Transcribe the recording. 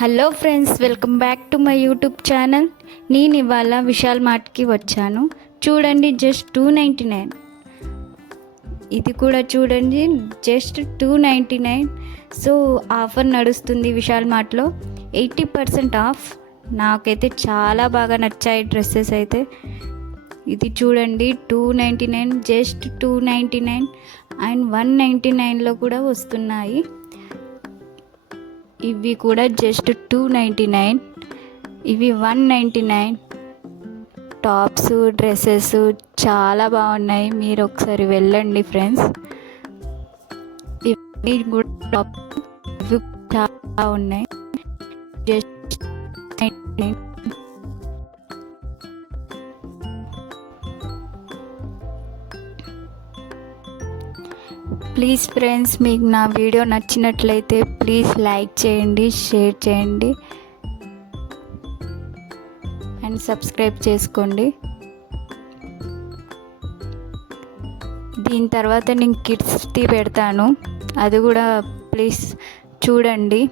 Hello friends, welcome back to my YouTube channel. నేను ఇవాళ విశాల్ మార్ట్కి వచ్చాను. చూడండి, జస్ట్ 299. ఇది కూడా చూడండి, జస్ట్ 299. సో ఆఫర్ నడుస్తుంది విశాల్ మార్ట్లో, 80% ఆఫ్. నాకైతే చాలా బాగా నచ్చాయి డ్రెస్సెస్ అయితే. ఇది చూడండి, 299, జస్ట్ 299 అండ్ 199లో కూడా వస్తున్నాయి. ఇవి కూడా జస్ట్ 299, ఇవి 199. టాప్స్, డ్రెస్సెస్ చాలా బాగున్నాయి. మీరు ఒకసారి వెళ్ళండి ఫ్రెండ్స్. ఇవి కూడా టాప్స్ చాలా ఉన్నాయి. జస్ట్ 99. ప్లీజ్ ఫ్రెండ్స్, మీకు నా వీడియో నచ్చినట్లయితే ప్లీజ్ లైక్ చేయండి, షేర్ చేయండి అండ్ సబ్స్క్రైబ్ చేసుకోండి. దీని తర్వాత నేను కిడ్స్ది పెడతాను, అది కూడా ప్లీజ్ చూడండి.